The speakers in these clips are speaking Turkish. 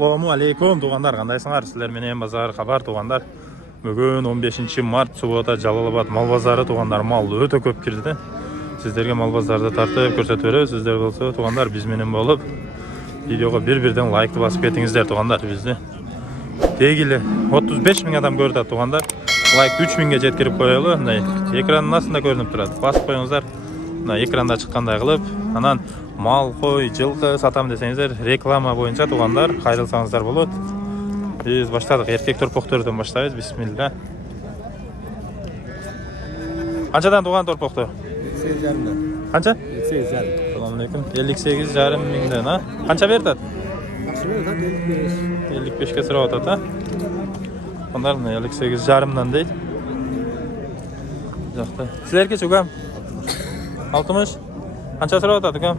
Assalomu alaykum tuğanlar, qandaysыңар? Sizler menen bazar xabar tuğanlar. Bugün 15 mart subota Jalolobod mal bazarı tuğanlar, mal öte köp kirdi. Sizlerge mal bazarda tartып көрсөтүп беребиz. Sizler bolsa tuğanlar biz menen bolup videoga bir-birden like basıp ketiңиздер tuğanlar bizdi. Degili 35 000 adam gördü tuğanlar. Like 3 000'ge jetkirip koyalı. Ekranın астында көрүнүп турат. Басып коюңуздар. Экранда чыккандай кылып, анан mal, koy, жылкы сатам десеңиздер, реклама боюнча тугандар кайрылсаңыздар болот. Биз баштадык, эркек торпоктордон баштайбыз. Бисмилла. Канчадан туган торпоктор? 58,5. Канча? 58,5. Assalamu alaykum. 58,5 миңден, а? Канча берди? 55ке сурап атат, а? Onlar 58,5'dan değil. Жақта. Sizlerge çökəm? 60. Qancha surap atadi ukam?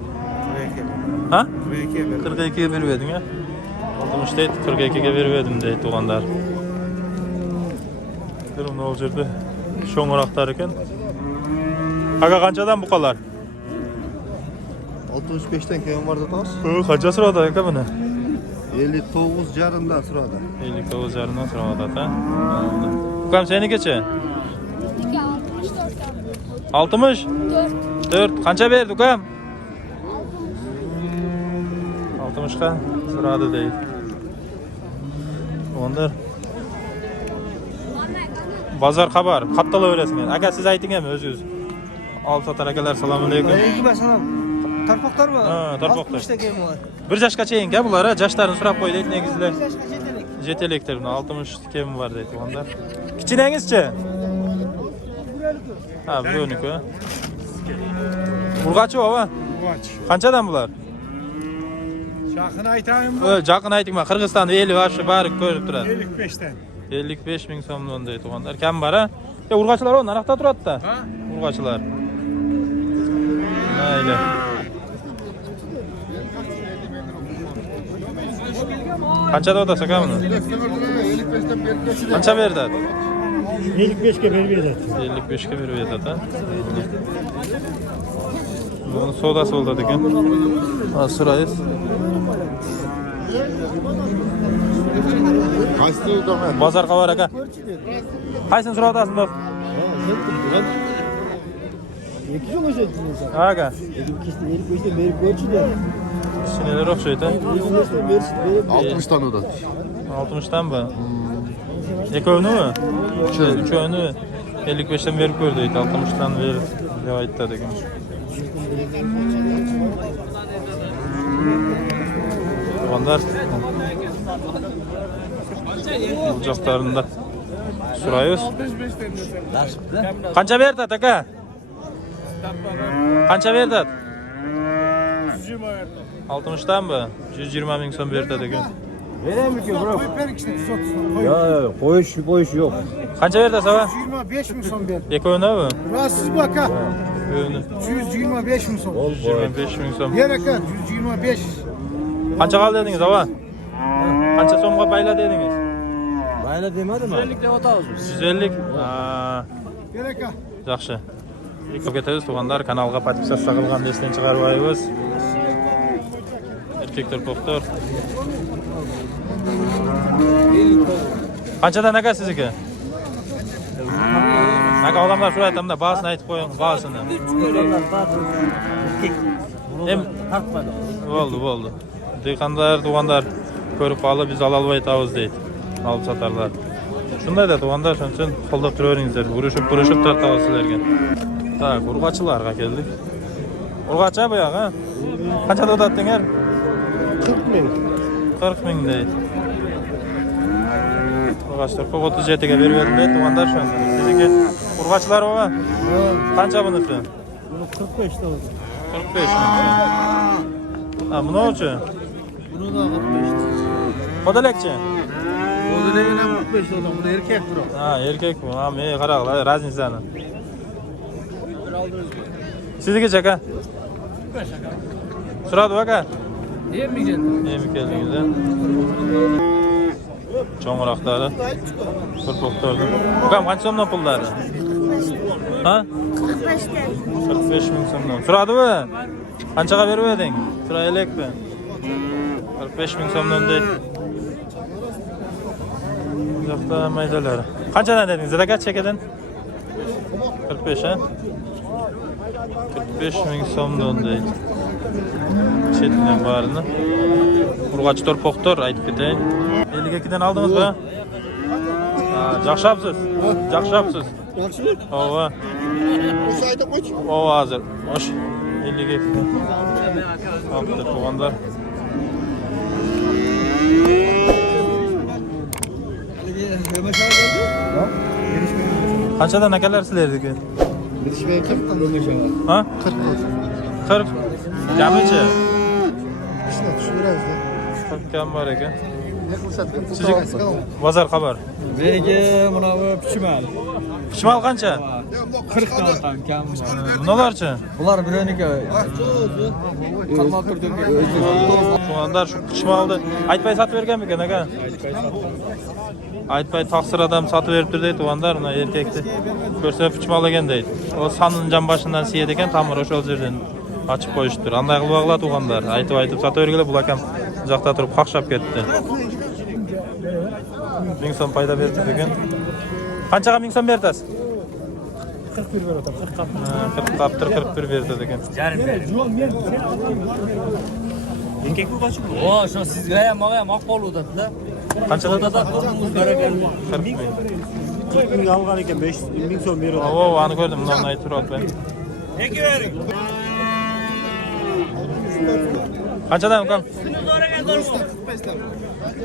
42. Ha? 42. 42'ye berip edin ya. 60 deydi, 42'ye berip edim deydi tuğanlar. Derim ne ol жерде şoңuraqtar eken. Aga qanchadan buqalar? 65'ten keyin vardı tas. Qancha surap atadi aka buni? 59,5'dan sırada. 59,5'dan surap atadi, ha? Ukam senikechi? 60? 4. Qancha berdi ukam? 60'ga sırada değil. Onlar Bazar xabar, qattala öresin. Aka siz ayting hem özünüz. Al satar akalar, assalomu alaykum. Aleyküm selam. Tarpoklar mı? Ha, tarpoklar. 60'ta keyin var. Bir yaşka çeyin ga bular, yaşlarını surap koy deydi negizle. 1 yaşka jetelik. Jeteleklerin 60 kemi var deydi onlar. Kiçinengizchi? Ha, buyo'niki. Urg'achi baba. Qanchadan bular? Жақын айтайын ба? Жақын айтыңма, Qirg'iziston eli vaşı bari ko'rib turadi. 55'ten. 55 000 so'mdan deydi tuğanlar. Kam var ha? Urg'achilar o narxda turadi-da. Ha? Urg'achilar. Mayli. Qanchada o'tasa aka buni? Qancha berdi? 55'ke berib edi. 55'ke berib aytadi, ha? Bunun sodası oldu ekan. Ha, sırayız. Qaysi do'kon? Bazar xabar aka. Qaysini so'rab otasың, do'st? 2 yıl önce dedin sen. Ha aka. 55'ten berip koyçu da. Sineler o'xshaydi. 55'ten berip 60'tan o da. 60'dan mı? Ekövünü mü? Üçövünü 55'ten verip gördü. 60'dan verip dep aytdı ekan. Onlar Ocaklarında surayız. Kança verdi aka? Kança verdi? 60'dan mı? 120 000 so'm verdi ekan. Vereyim mi ki bro? Koy per ikisini 130. Koy. Ya koyuş yok. Kança verdi sana? 125 mi son ver? Ekövünü mü? Rahatsız bak ha. Ekövünü. 125 mi son? 125 000 so'm. Yer aka 125. Qancha qal dedingiz ava? Qancha so'mga bayla dedingiz? Bayla demedim mi? 150 deb atamiz biz. 150. Ha, Yer aka. yaxshi. Ketamiz tuğanlar, kanalga podpisatsiya qilgan desdan chiqarib qo'yamiz. Erkeklar to'xtor. Qanchadan aka sizniki? Aka odamlar shuni aytamda, bahasini aytib qo'ying, bahasini. Hem bo'ldi. Dehqonlar, tuğanlar ko'rib qolib biz halol aytamiz deydi. Alıb satarlar. Shunday da tuğanlar, shuning uchun qo'llab turaveringizlar. Urishib tartamiz sizlarga. Tak, urg'achilarga keldik. Urg'achi bu yoq, ha? Qanchada o'tatdinglar? 40 ming. 40 ming deydi. Urg'achilar 37 ga berib berdim deydi tuğanlar shu. Sizniki urg'achilar baba? Qancha buniki? Bunu 45 da oldu. 45 ming. Ha, bunochi? Bunu da 45. Qodalakchi? Odalegin ham 45 oldu. Bu da erkek bro. Ha, erkek bu. Ha, men qaraqlar, raznicani. Sizniki aka? 45 aka. So'radi aka? Yemi keldingiz, ha? Çoğunlukları. Kırpoktordu. Ukam kaç so'mdan pullari? Ha? 45 000 so'mdan. So'radi mı? Qanchaga berib eding? So'raylik mi? 45 000 so'mdan deydi. Uzakta maydaları. Qanchadan dedingiz aka chekadan? 45 ha? 45 ming so'mdan deydi. Chetidan barini. Urg'ochi to'rpoqtor aytib ketayin. 52 dan oldingizmi? Ha, yaxshapsiz. Yaxshapsiz. Yaxshi. Ova. O'sha aytib qo'ychi. Ova hozir. Osh 52 dan. Hopda tuğanlar. Qanchadan akalar sizlardiki? Yetishmay 40 Ha? 40 40. Jamichi. ishni tushiramiz. 40 kam bor ekan. Ne ko'rsatgan? Bozor xabar. Bege bunavi pichmal. Pichmal qancha? 40 dan kam. Bunalarchi? Bular bironiki. Qarmoq turdi. Tuğanlar shu pichmalni aytmay sotib berganmikan aka? Aytmay taqsir adam sotib beribdir deydi tuğanlar, mana erkakni. Ko'rsa pichmallagan deydi. O sanıncan başından siyedi ekan, tamir o'sha yerdan ochib qo'yishdir. Anday qilib og'la tuğanlar. Aytib sotib berganlar, bu akam bu yoqda turib qaqshab ketdi. 1000 so'm payda berdi ekan. Qanchaga 1000 so'm berasiz? 41 beradi. 40 qap. 40 qaptir 41 berdi ekan. O, shu sizga ham menga ham maqbul o'tadi-da. Qanchadan? Barakan. 40 ming. 40 ming algan ekan 5000 so'm beradi. Oo, ani ko'rdim. Bundan aytib turibman. Qanchadan ukam?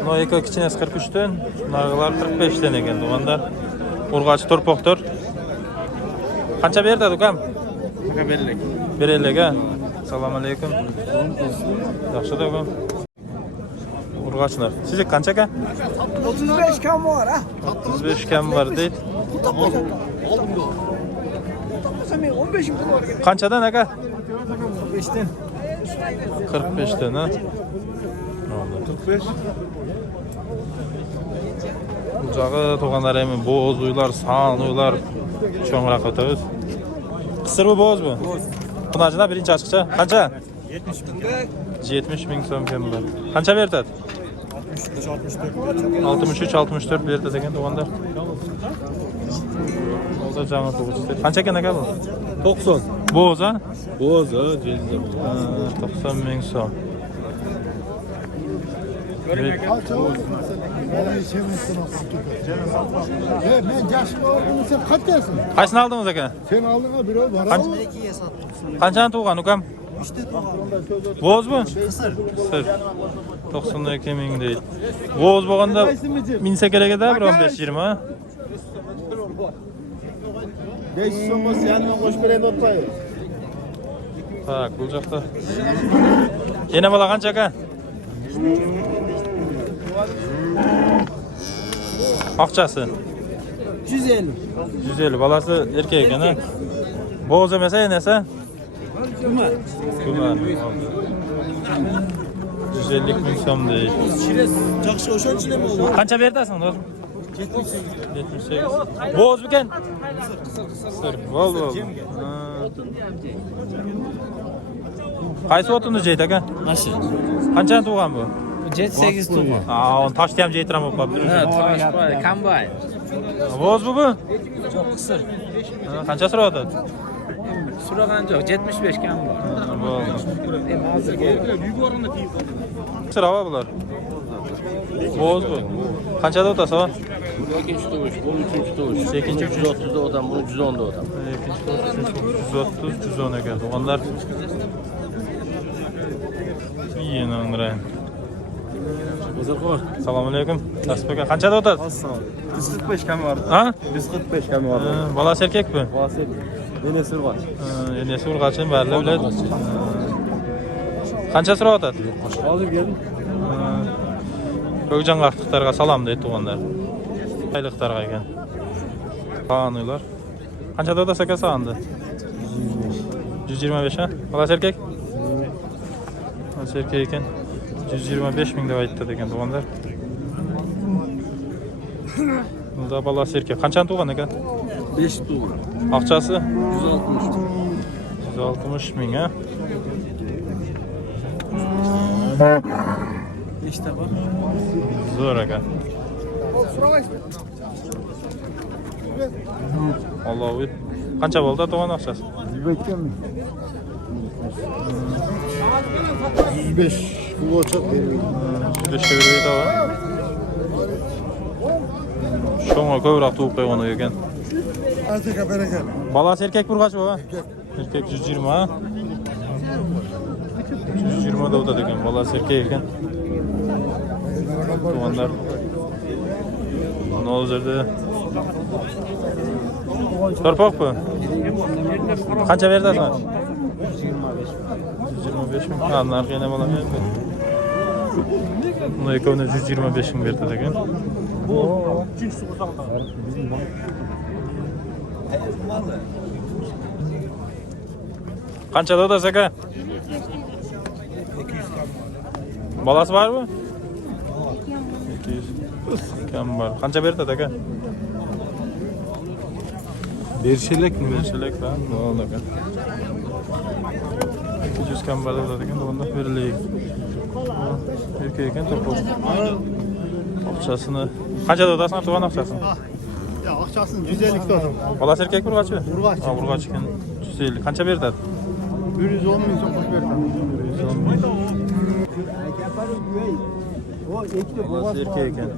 No, eko kichkinasi 43 dan, nargilar 45 dan ekan. Tuğanlar urg'ochi to'rpoqtor. Qancha berdi ukam? Aka berlik. Beraylik ha. Assalomu alaykum. Yaxshi-da ukam. Urg'ochlar. Sizga qancha aka? 35 kam var ha. 35 kam bor deydi. Sen 15 ming var. Qanchadan aka? 5 dan. 45 dan ha. 45. Bu jağı tuğanlar emin boz uylar, sağın uylar çoğunrak ötüyoruz. Kısır mı boz mu? Boz. Bunacına birinci açıkça. Kança? 70 ming. 70 ming so'm kim var? Kança verdi? 63-64 verdi degan tuğanlar. O da canı tuğucu. Kança eken aka bu? 90. Boz ha? Boz, jelizda. 90 ming so'm. Ben yaşlı oldum sen kaç yaşın? Qaysini aldınız aka? Sen aldın ha bir var. Qanchani tug'gan ukam? Bo'z mu? Qisir. 92 ming deydi. Bo'z bo'lganda minsa kerak edi, bir 15-20 ha. 500 so'm bo'lsa yandan qo'shib beradi o'tpay. Tak, bu yoqda. Yana bola qancha aka? Aqchasi 150. 150, balasi erkak ekan ha. Bo'z emasa, enasa? Kumar. Kumar. 150 ming so'm deydi. Chires yaxshi o'shancha nima bo'ldi? Qancha berdasan, do'stim? 78. Bo'z ekan? Qisir. Bo'ldi. Qaysi o'tinni jeydi aka? Mashi. Qanchani tug'gan bu? 7-8 tug'ma. Ha, on toshni ham jeytiram bo'lib qolibdi. Ha, tosh, kombay. Bo'z bu? Yo'q, qisir. Qancha so'rayapti? So'ragan yo'q, 75 kam bor. Bo'ldi. Qisir hava bular. Bo'z bu. Qanchada o'tasi va? İkinci tuvuş, bu üçüncü tuvuş. İkinci, üçüncü. 130'da odam, bunu 110'da odam. İkinci tur, üçüncü tur, 130, 110 ekan. Onlar iyi nangirayım. Assalomu alaykum. Nasib aka, qanchada o'tadi? 145 kam var. Ha? 145 kam var. Bolasi erkakmi? Vasip. Enesi urg'och. Enesi urg'ochini barlar biladi. Qancha so'rayotadi? Hozir keldim. Ko'kjan qaqtiqlarga salom deydi tuğanlar. Ayliqlarga ekan. Qanuylar. Qanchada o'tasi aka sog'andi? 125 ha? Bolasi erkak? Bolasi erkak ekan. 125 ming deb aytdi ekan tuğanlar. Bunda bolasi erkak. Qanchani tug'gan ekan? 5 tuvuş. Aqchasi 160. 160 ming ha? İşte bak. Zo'r ekan. Allohu. Qancha bo'ldi to'g'on ақшасы? 105 pul ochaq bermaydi. 105 ga bermaydi va. Şoňa köwrak tuğup qo'ygan ekan. Azıcık bereket. Balası erkek burgaç baba? Erkek 120 ha? 120 da o'tadi ekan, balası erkek ekan. Tuğanlar. Ne olacakdı? Torpoq bu. Qancha berdi sen? 125 ming. Ha, narxini bilaman. Buni ikkovini 125 ming berdi ekan. Qancha do'da aka? 200. Balası var mı? 200. Kam var. Qancha berdi aka? Berşelek mi? Berşelek da. Ne oldu aka? 200 kam var do'da ekan, onda berileyik. Erkek ekan to'p. Akçasını. Qancha do'dasini tuğan akçasını? Ya akçasını 150 tutalım. Balası erkek burgaç mı? Burgaç. Ha, burgaç ekan. 150. Qancha berdi? 110 bin son kuş verdim. O ekli Balası erkek ekan.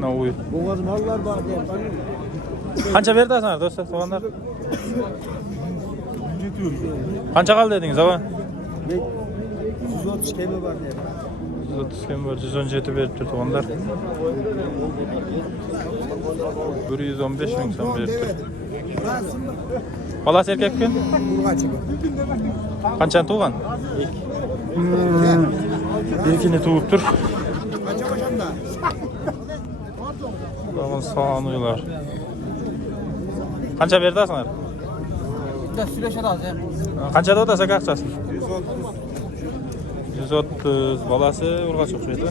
Ne uy. boğaz mallar var diye. Qancha berdi sana do'stlar, tuğanlar? Qancha qoldi dedingiz ava? 130 kemi var diye. 130 kam var, 117 berib turdi tuğanlar. 115 ming so'm berib turdi. Balası erkek ekan? Burgaç. Qanchani tuğan? Erkini tuğup tur. Kaça başam da? Tamam, sağanıyorlar. Qancha berdi sana? Da süreçe az ya. Qancha do'da aka ақшасы? 130. Balası urgaç o'xshaydi.